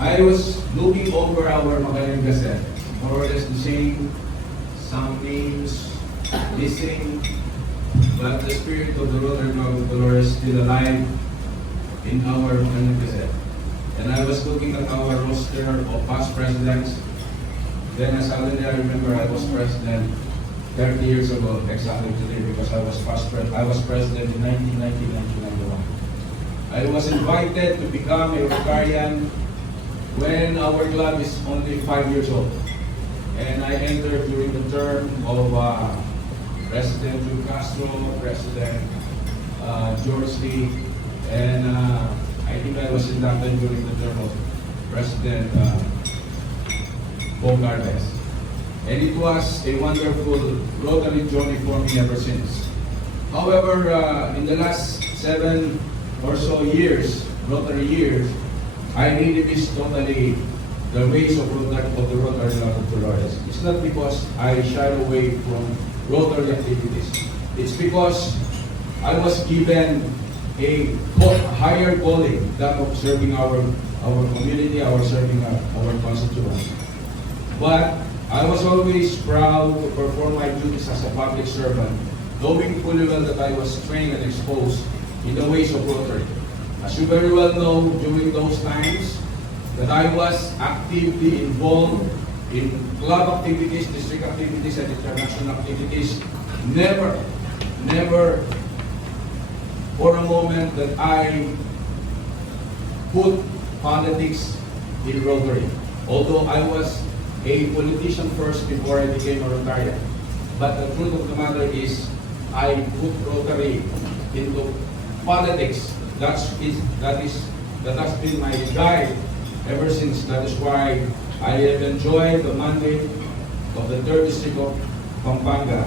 I was looking over our Magalang Gazette, more or less the same, some names missing, but the spirit of the Rotary Club of Dolores is still alive in our Magalang Gazette. And I was looking at our roster of past presidents. Then suddenly I remember I was president 30 years ago, exactly today, because I was president in 1991. I was invited to become a Rotarian when our club is only 5 years old. And I entered during the term of President Jun Castro, President George Lee, and I think I was inducted during the term of President Pampanga. And it was a wonderful Rotary journey for me ever since. However, in the last 7 or so years, Rotary years, I really miss totally the ways of the Rotary Club of Dolores. It's not because I shied away from Rotary activities. It's because I was given a higher calling, that of serving our community, serving our constituents. But I was always proud to perform my duties as a public servant, knowing fully well that I was trained and exposed in the ways of Rotary. As you very well know, during those times that I was actively involved in club activities, district activities, and international activities, never for a moment that I put politics in Rotary. Although I was a politician first before I became a Rotarian. But the truth of the matter is, I put Rotary into politics. That has been my guide ever since. That is why I have enjoyed the mandate of the 3rd District of Pampanga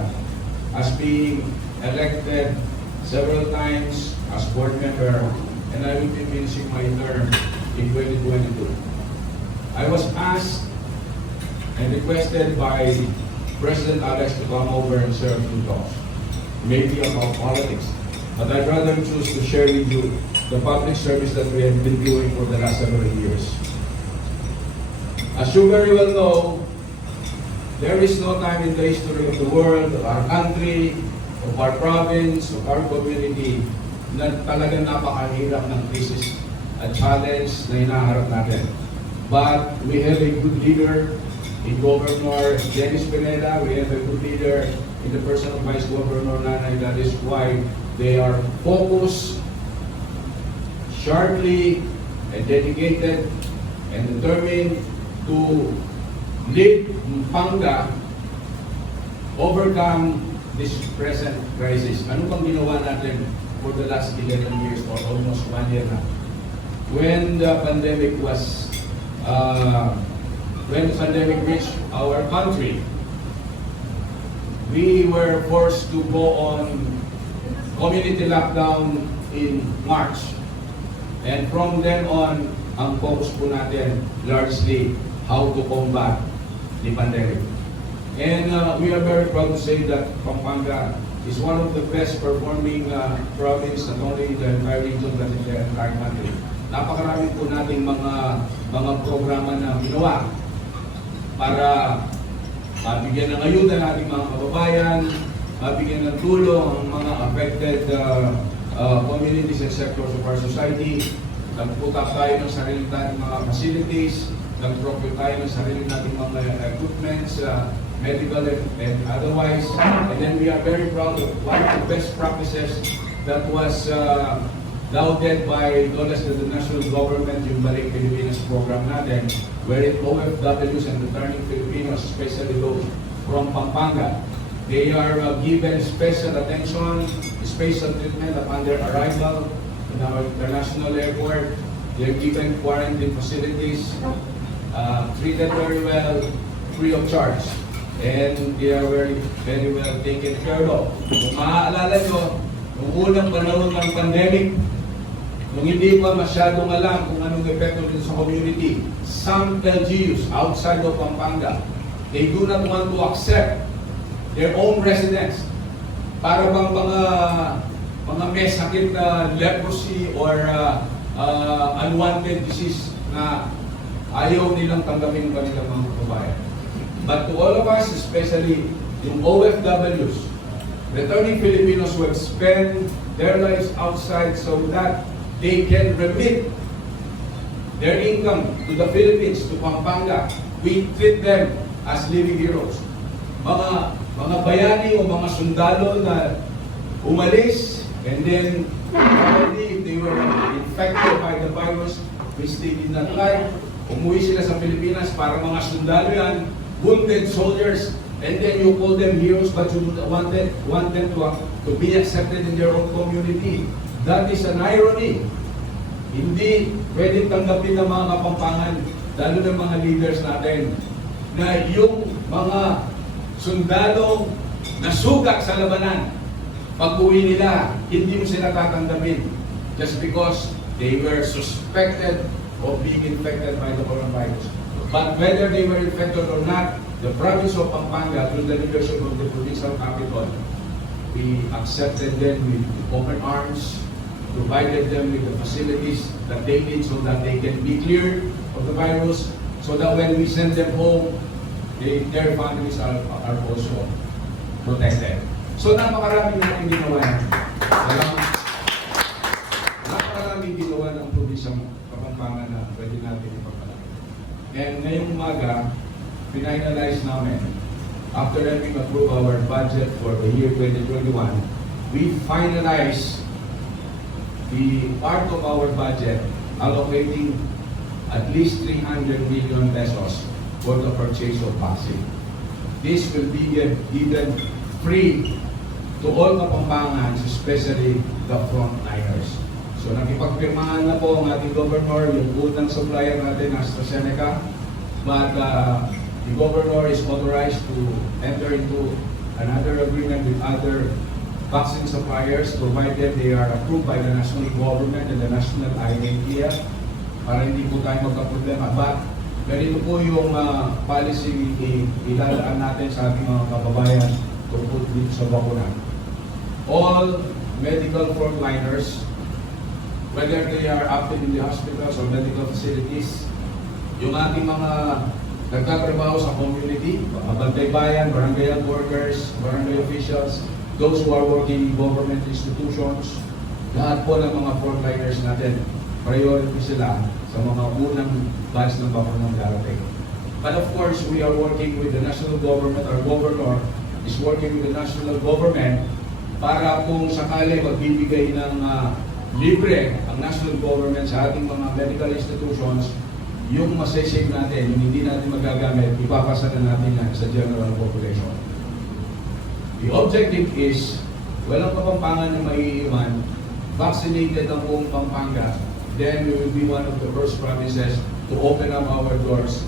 as being elected several times as board member, and I will be finishing my term in 2022. I was asked and requested by President Alex to come over and serve two talks, maybe about politics. But I'd rather choose to share with you the public service that we have been doing for the last several years. As you very well know, there is no time in the history of the world, of our country, of our province, of our community, na talagang napakahirap ng crisis at challenge na hinaharap natin. But we have a good leader in Governor Dennis Pineda. We have a good leader in the person of Vice Governor Nanay. That is why they are focused, sharply, and dedicated, and determined to lead Pampanga overcome this present crisis. Ano bang ginawa natin for the last 11 years or almost 1 year na? When the pandemic reached our country, we were forced to go on community lockdown in March. And from then on, ang focus po natin largely how to combat the pandemic. And we are very proud to say that Pampanga is one of the best performing province, not only in the entire region but in the entire country. Napakarami po nating mga programa na ginawa para mabigyan ng ayuda ng ating mga kababayan, mabigyan ng tulong ang mga affected communities and sectors of our society. Nagputap tayo ng sarili nating mga facilities, nag-procure tayo ng sarili nating mga equipments, medical and otherwise. And then we are very proud of one of the best practices that was lauded by no less than the national government, yung Balik Pilipinas program natin, wherein OFWs and returning Filipinos, especially those from Pampanga, they are given special attention, special treatment upon their arrival in our international airport. They are given quarantine facilities, treated very well, free of charge. And they are very well taken care of. Kung maaalala nyo, nung unang panahon ng pandemic, nung hindi pa masyadong alam kung anong epekto dito sa community, some LGUs outside of Pampanga, they do not want to accept their own residents para bang mga may sakit na leprosy or unwanted disease na ayaw nilang tanggapin ng kanilang mga kababayan. But to all of us, especially yung OFWs, returning Filipinos who have spent their lives outside so that they can remit their income to the Philippines, to Pampanga, we treat them as living heroes. Mga bayani o mga sundalo na umalis, and then probably if they were infected by the virus, which they did not like, umuwi sila sa Pilipinas para mga sundalo yan, wounded soldiers, and then you call them heroes but you want them to be accepted in their own community. That is an irony. Hindi pwedeng tanggapin ng mga Kapampangan, lalo ng mga leaders natin, na yung mga sundalo na sugat sa labanan, pag-uwi nila, hindi mo sila tatanggapin just because they were suspected of being infected by the coronavirus. But whether they were infected or not, the province of Pampanga, through the leadership of the provincial capital, we accepted them with open arms, provided them with the facilities that they need so that they can be cleared of the virus, so that when we send them home, their families are also protected. So napakarami natin ginawa yan. Napakaraming ginawa ng probinsang Kapampangan na pwede natin ipagmalaki. And ngayong umaga, finalize namin, after having approved our budget for the year 2021, we finalized the part of our budget allocating at least 300 million pesos for the purchase of vaccine. This will be given free to all Kapampangans, especially the frontliners. So nakipagpirmahan na po ang ating governor, yung unang supplier natin, AstraZeneca, but the governor is authorized to enter into another agreement with other vaccine suppliers, provided they are approved by the national government and the national IDA, para hindi po tayo magkaproblema. But ganito po yung policy ilalaan natin sa ating mga kababayan tungkol dito sa bakuna. All medical frontliners, whether they are active in the hospitals or medical facilities, yung ating mga nagtatrabaho sa community, mga bantay bayan, barangay health workers, barangay officials, those who are working in government institutions, lahat po ng mga frontliners natin, priority sila sa mga unang batch ng bakunang darating. But of course, we are working with the national government. Our governor is working with the national government para kung sakali magbibigay ng libre ang national government sa ating mga medical institutions, yung masasave natin, yung hindi natin magagamit, ipapasa na natin yan sa general population. The objective is, walang Kapampangan na maiiwan, vaccinated ang buong Pampanga, then we will be one of the first provinces to open up our doors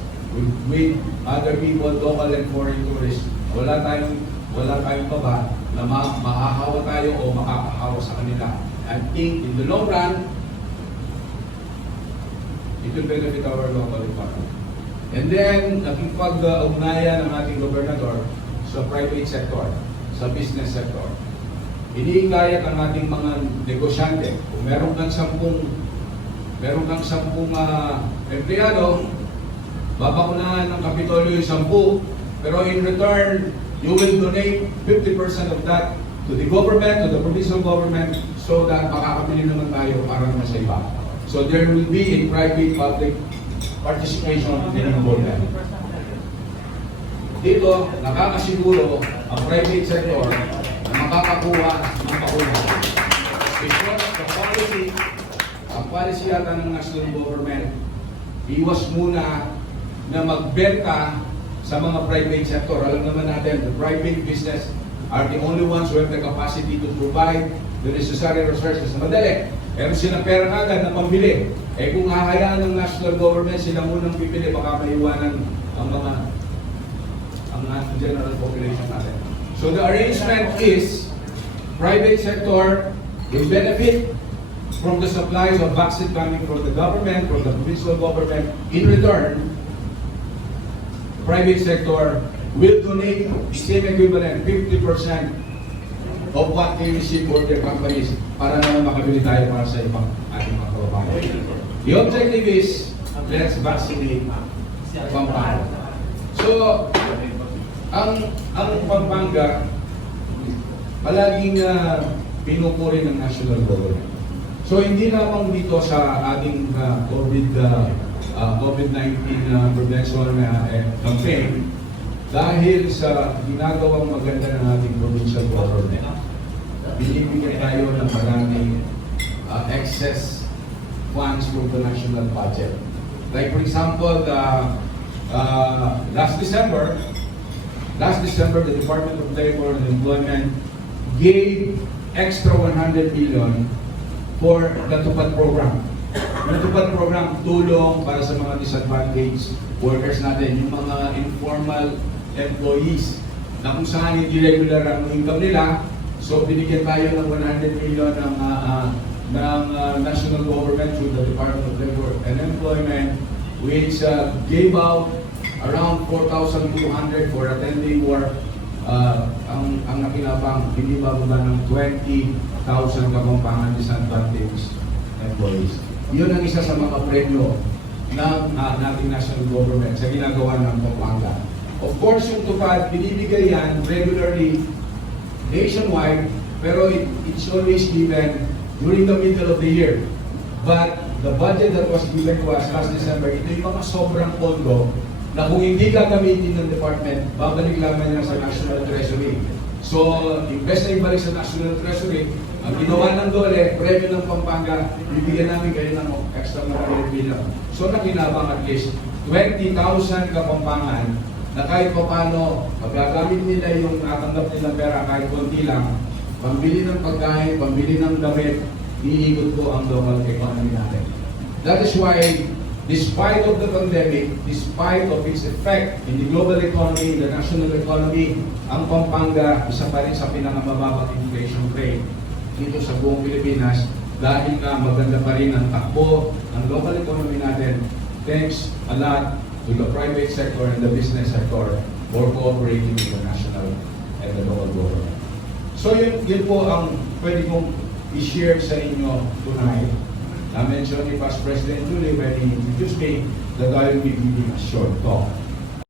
with other people, local and foreign tourists. Wala tayong baba na mahahawa tayo o makakahawa sa kanila. I think in the long run, it will benefit our local economy. And then, nakipag-ugnayan ng ating gobernador sa private sector, sa business sector. Iniikayat ang ating mga negosyante. Kung meron kang 10 empleyado, babakunahan ng Kapitolyo yung 10, pero in return, you will donate 50% of that to the government, to the provincial government, so that makakabili naman tayo para naman sa iba. So there will be a private-public participation in involvement. Dito, nakakasiguro ang private sector na makakakuha ng bakuna. Because ang policy yata ng national government, iwas muna na magbenta sa mga private sector. Alam naman natin, the private business are the only ones who have the capacity to provide the necessary resources. Madali, meron silang pera agad na pambili. Eh kung hahayaan ng national government, sila munang pipili, baka maiwanan ang general population natin. So the arrangement is, private sector will benefit from the supplies of vaccine coming from the government, from the provincial government. In return, private sector will donate the same equivalent, 50% of what they receive for their companies para naman makabili tayo para sa ibang ating mga kababayan. The objective is let's vaccinate Pampanga. So, ang Pampanga, palaging pinupuri ng national government. So, hindi lamang dito sa ating COVID-19 prevention campaign, dahil sa ginagawang maganda ng ating provincial government, binibigyan tayo ng maraming excess funds from the national budget. Like for example, last December, the Department of Labor and Employment gave extra 100 million for the Tupad program. Yung Tupad program, tulong para sa mga disadvantaged workers natin, yung mga informal employees na kung saan hindi regular ang income nila. So binigyan tayo ng 100 million ng national government through the Department of Labor and Employment, which gave out around 4,200 for attending work. Ang nakinabang, hindi bababa ng 20,000 Kapampangan disadvantaged employees. Yun ang isa sa mga premyo ng ating national government sa ginagawa ng Pampanga. Of course, yung tupad, binibigay yan regularly nationwide, pero it's always given during the middle of the year. But the budget that was given to us last December, ito yung mga sobrang pondo na kung hindi gagamitin ng department, babalik lamang yan sa National Treasury. So, imbes na ibalik sa National Treasury, ang ginawa ng dole, premyo ng Pampanga, bibigyan namin kayo ng extra 100 million. So, nakinabang at least 20,000 Kapampangan na kahit pa paano, magagamit nila yung natanggap nilang pera kahit konti lang, pambili ng pagkain, pambili ng damit, iikot po ang local economy natin. That is why, despite of the pandemic, despite of its effect in the global economy, the national economy, ang Pampanga, isa pa rin sa pinakamababang inflation rate dito sa buong Pilipinas dahil nga maganda pa rin ang takbo ng local economy natin, thanks a lot to the private sector and the business sector for cooperating with the national and the local government. So yun po ang pwede kong i-share sa inyo tonight. Na-mention ni Past President Julie when he introduced me that I will be giving a short talk.